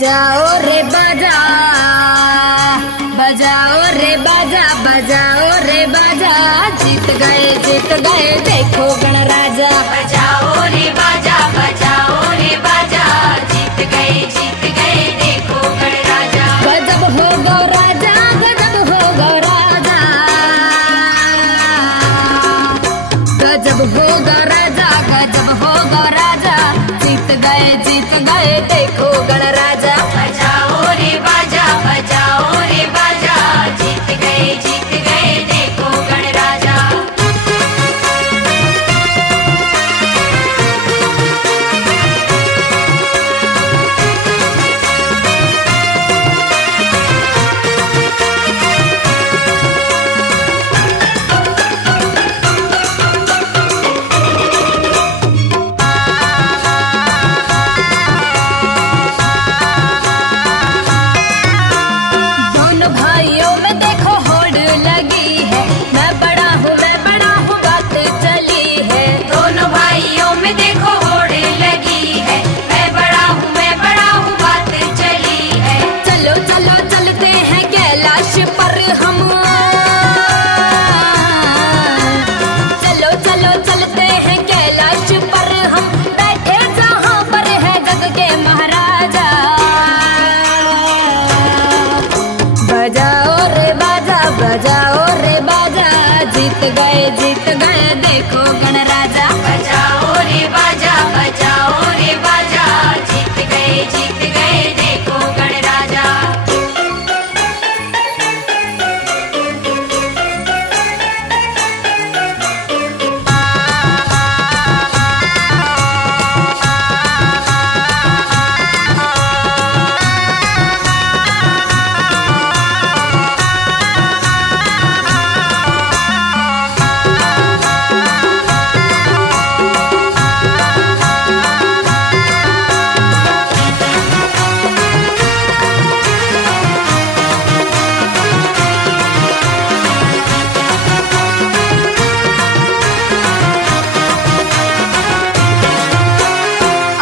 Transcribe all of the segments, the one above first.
बजाओ रे बाजा, बजाओ रे बाजा, बजाओ रे बाजा, जीत गए देखो गणराजा। बजाओ रे बाजा, बजाओ रे बाजा, जीत गए देखो गणराजा। गजब हो गो राजा, गजब हो गो राजा, गजब हो गो राजा, गजब हो गो राजा, जीत गए देखो गणराजा। बजाओ रे बाजा, बजाओ रे बाजा, जीत गए देखो गणराजा। दोनों भाइयों में देखो होड़ लगी है, मैं बड़ा हूँ बात चली है। दोनों भाइयों में देखो होड़ लगी है, मैं बड़ा हूँ बात चली है। चलो चलो चलते हैं कैलाश पर हम, चलो चलो चलते हैं कैलाश पर हम, बैठे जहाँ पर है जग के महाराजा। बजाओ रे बाजा, बजाओ रे बाजा, जीत गए देखो गणराजा। बजाओ रे बाजा, बजाओ रे बाजा, जीत गए देखो गणराजा।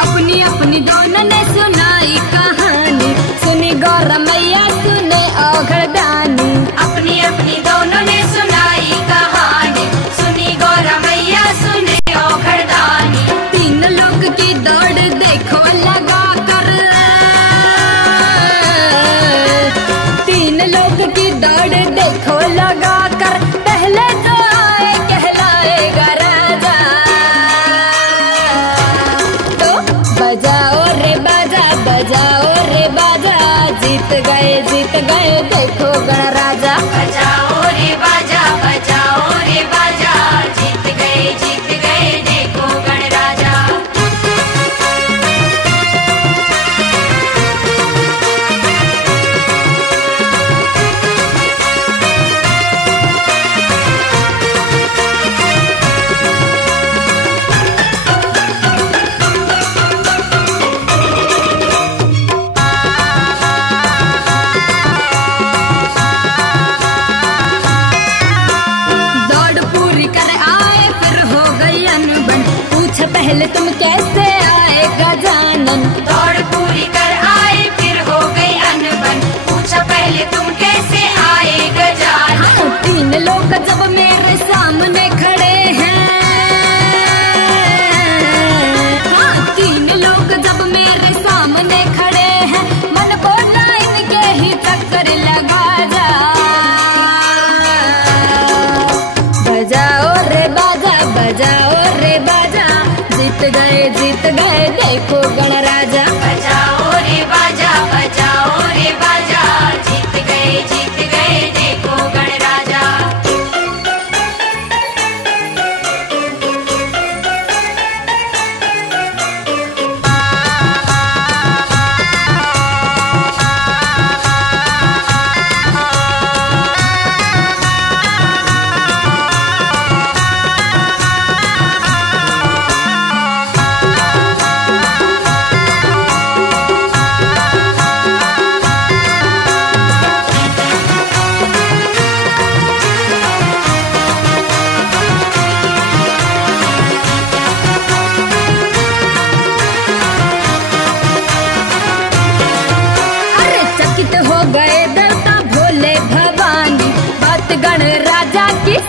अपनी अपनी दोनों ने सुनाई कहानी, सुनी गौरा मैया सुने औघड़दानी। अपनी अपनी दोनों ने सुनाई कहानी, सुनी गौरा मैया सुने औघड़दानी। तीन लोग की दौड़ देखो लगा कर, तीन लोग की दौड़ देखो लगा कर, पहले तो आए कहलाएगा राजा। तो बजाओ रे बाजा, बजाओ रे बाजा, जीत गए देखो गणराजा। बजाओ रे बाजा, बजाओ रे बाजा, जीत गए देखो गणराजा।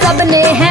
सबने है